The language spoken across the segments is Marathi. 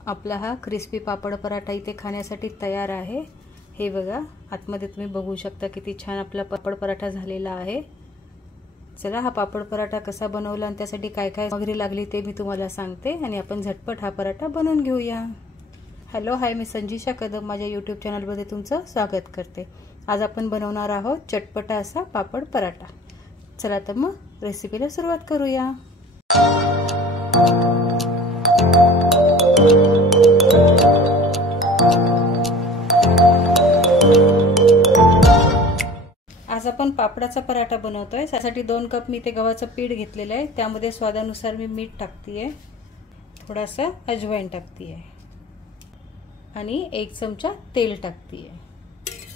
आपला हा क्रिस्पी पापड पराठा इथे खाण्यासाठी तयार आहे। हे बघा, आतमध्ये तुम्ही बघू शकता किती छान आपला पापड पराठा झालेला आहे। चला, हा पापड पराठा कसा बनवला आणि त्यासाठी काय काय सामग्री लागली ते मी तुम्हाला सांगते आणि आपण झटपट हा पराठा बनवून घेऊया। हॅलो हाय, मी संजीशा कदम माझ्या यूट्यूब चॅनलमध्ये तुमचं स्वागत करते। आज आपण बनवणार आहोत चटपटा असा पापड पराठा। चला तर मग रेसिपीला सुरुवात करूया। आज आपण पापडाचा पराठा बनवतोय। त्यासाठी 2 कप मी ते गव्हाचं पीठ घेतलेलं आहे। त्यामध्ये स्वादानुसार मी मीठ टाकतेय, थोडासा अजवाइन टाकतेय आणि 1 चमचा तेल टाकतेय।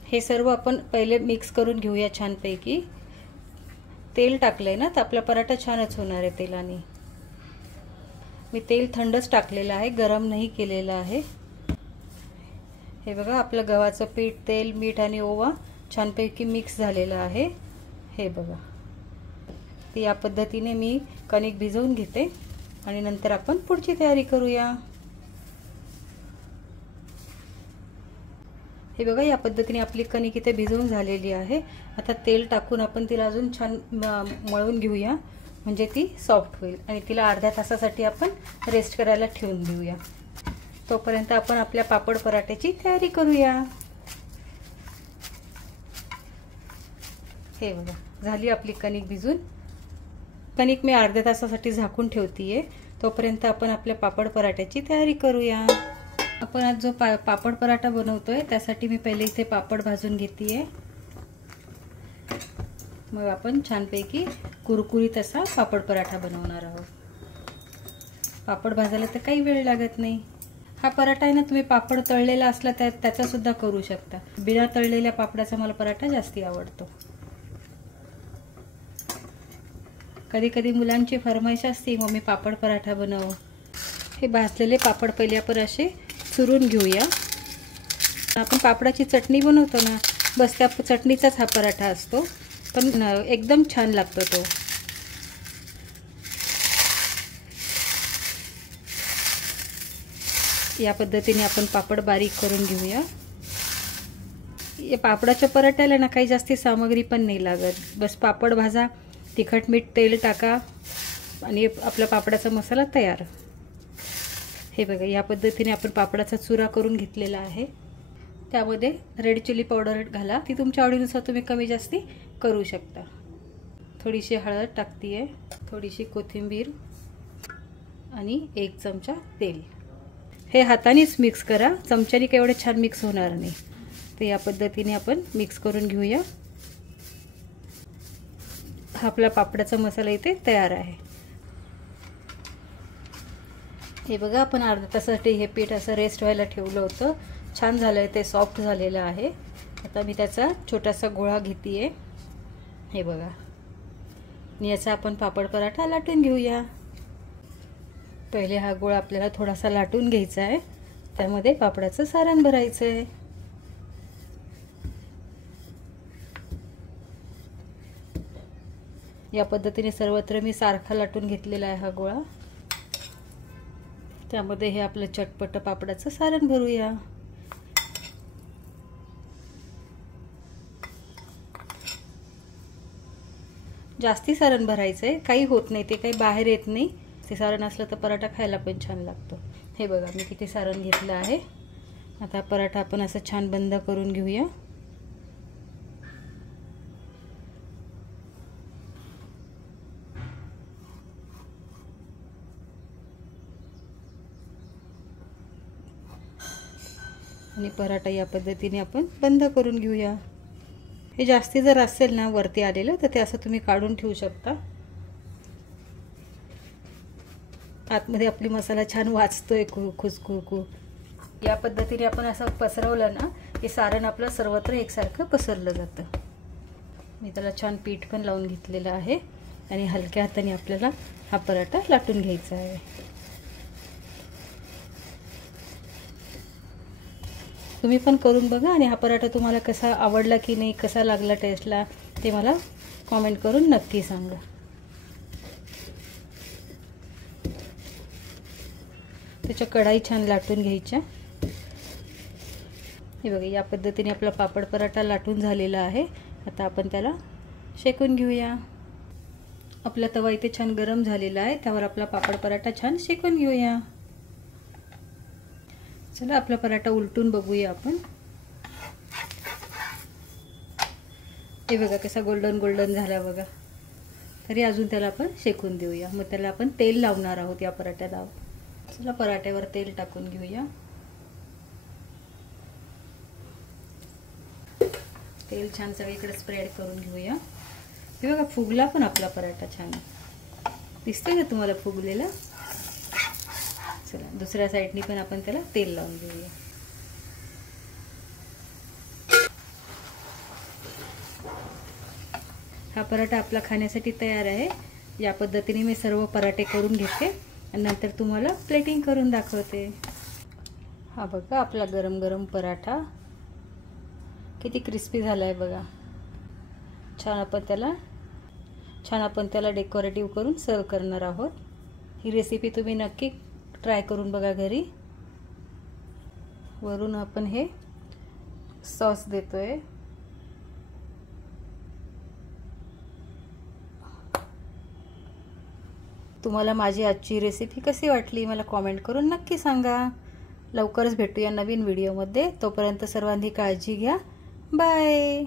हे सर्व आपण पहिले मिक्स करून घेऊया छानपैकी। तेल टाकलंय ना तर आपला पराठा छानच होणार आहे तेलाने। मी तेल थंडच टाकलेलं आहे, गरम नाही केलेलं आहे। हे बघा, आपलं गव्हाचं पीठ, तेल, मीठ आणि ओवा छानपैकी मिक्स झालेलं आहे। हे बघा, या पद्धतीने मी कणिक भिजवून घेते आणि नंतर आपण पुढची तयारी करूया। हे बघा, या पद्धतीने आपली कणिक इथे भिजवून झालेली आहे। आता तेल टाकून आपण तिला अजून छान मळून घेऊया, म्हणजे ती सॉफ्ट होईल आणि तिला अर्ध्या तासासाठी आपण रेस्ट करायला ठेवून देऊया। तोपर्यंत आपण आपल्या पापड पराठ्याची तयारी करूया। हे बघा, झाली आपली कणिक भिजून। कणिक मी अर्ध्या तासासाठी झाकून ठेवतीये। तोपर्यंत आपण आपल्या पापड पराठ्याची तयारी करूया। आपण आज जो पापड पराठा बनवतोय त्यासाठी मी पहिले इथे पापड भाजून घेतेय। मग आपण छानपैकी कुरकुरीत असा पापड पराठा बनवणार आहोत। पापड भाजायला तर काही वेळ लागत नाही। हा पराठा आहे ना, तुम्ही पापड तळलेला असला तर त्याचा सुद्धा करू शकता। बिना तळलेल्या पापडाचा मला पराठा जास्ती आवडतो। कधी कधी मुलांची फरमाईश असते, मम्मी पापड पराठा बनव। हे भाजलेले पापड पहिले आपण असे चुरून घेऊया। आपण पापडाची चटणी बनवतो ना, बस त्या चटणीचाच हा पराठा असतो, पण एकदम छान लागतो तो। या पद्धतीने आपण पापड बारीक करून घेऊया। या पापडाच्या पराठ्याला ना काही जास्ती सामग्री पण नाही लागत, बस पापड भाजा, तिखट मीठ तेल टाका आणि आपला पापडाचा मसाला तयार। हे बघा, या पद्धतीने आपण पापडाचा चुरा करून घेतलेला आहे। त्यामध्ये रेड चिली पावडर घाला, ती तुमच्या आवडीनुसार तुम्ही कमी जास्ती करू शकता। थोडीशी हळद टाकतीये, थोडीशी कोथिंबीर आणि 1 चमचा तेल। हे हातानेच मिक्स करा, चमच्याने काही एवढे छान मिक्स होणार नाही। तर या पद्धतीने आपण मिक्स करून घेऊया। हा आपला पापडाचा मसाला इथे तयार आहे। हे बघा, आपण अर्ध्या तासासाठी हे पीठ असं रेस्ट व्हायला ठेवलं होतं। छान झालंय, ते सॉफ्ट झालेलं आहे। आता मी त्याचा छोटासा गोळा घेतेय। हे बघा, याचा आपण पापड पराठा लाटून घेऊया। पहिले हा गोळा आपल्याला थोडासा लाटून घ्यायचा आहे, त्यामध्ये पापडाचं सारण भरायचं आहे। या पद्धतीने सर्वत्र मी सारखा लाटून घेतलेला आहे हा गोळा। त्यामध्ये हे आपलं चटपट पापडाचं सारण भरूया। जास्ती सारण भरायचंय, काही होत नाही, ते काही बाहेर येत नाही। ते सारण असलं तर पराठा खायला पण छान लागतो। हे बघा, मी किती सारण घेतलं आहे। आता पराठा आपण असं छान बंद करून घेऊया। आणि पराठा या पद्धतीने आपण बंद करून घेऊया। हे जास्ती जर असेल ना वरती आलेलं, तर ते असं तुम्ही काढून ठेवू शकता। आतमध्ये आपली मसाला छान वाचतोय खुसखुसखुसखु। या पद्धतीने आपण असं पसरवलं ना की सारण आपलं सर्वत्र एकसारखं पसरलं जातं। मी त्याला छान पीठ पण लावून घेतलेलं आहे आणि हलक्या हाताने आपल्याला हा पराठा लाटून घ्यायचा आहे। तुम्ही पण करून बघा आणि हा पराठा तुम्हाला कसा आवडला की नाही, कसा लागला टेस्टला, ते मला कमेंट करून नक्की सांगा। त्याच्या कढाई छान लाटून घ्यायच्या। हे बघा, या पद्धतीने आपला पापड पराठा लाटून झालेला आहे। आता आपण त्याला शेकून घेऊया। आपला तवा इथे छान गरम झालेला आहे, त्यावर आपला पापड पराठा छान शेकून घेऊया। चला आपला पराठा उलटून बघूया आपण। हे बघा कसा गोल्डन गोल्डन झाला बघा। तरी अजून त्याला आपण शेकून देऊया। मग त्याला आपण तेल लावणार आहोत या पराठ्याला। चला पराठ्यावर तेल टाकून घेऊया। तेल छान सगळीकडे स्प्रेड करून घेऊया। हे बघा फुगला पण आपला पराठा छान दिसतोय ना तुम्हाला फुगलेला। चला दुसऱ्या साइडनी पण आपण त्याला तेल लावून घेऊया। हा पराठा आपला खाण्यासाठी तयार आहे। या पद्धतीने मी सर्व पराठे करून घेते आणि नंतर तुम्हाला प्लेटिंग करून दाखवते। हा बघा आपला गरम गरम पराठा किती क्रिस्पी झालाय बघा। छान आपण त्याला डेकोरेटिव्ह करून सर्व करणार आहोत। ही रेसिपी तुम्ही नक्की ट्राय करून बघा घरी। वरून आपण हे सॉस देतोय। तुम्हाला माझी आजची रेसिपी कशी वाटली मला कमेंट करून नक्की सांगा। लवकरच भेटूया नवीन व्हिडिओमध्ये। तोपर्यंत सर्वांनी काळजी घ्या। बाय।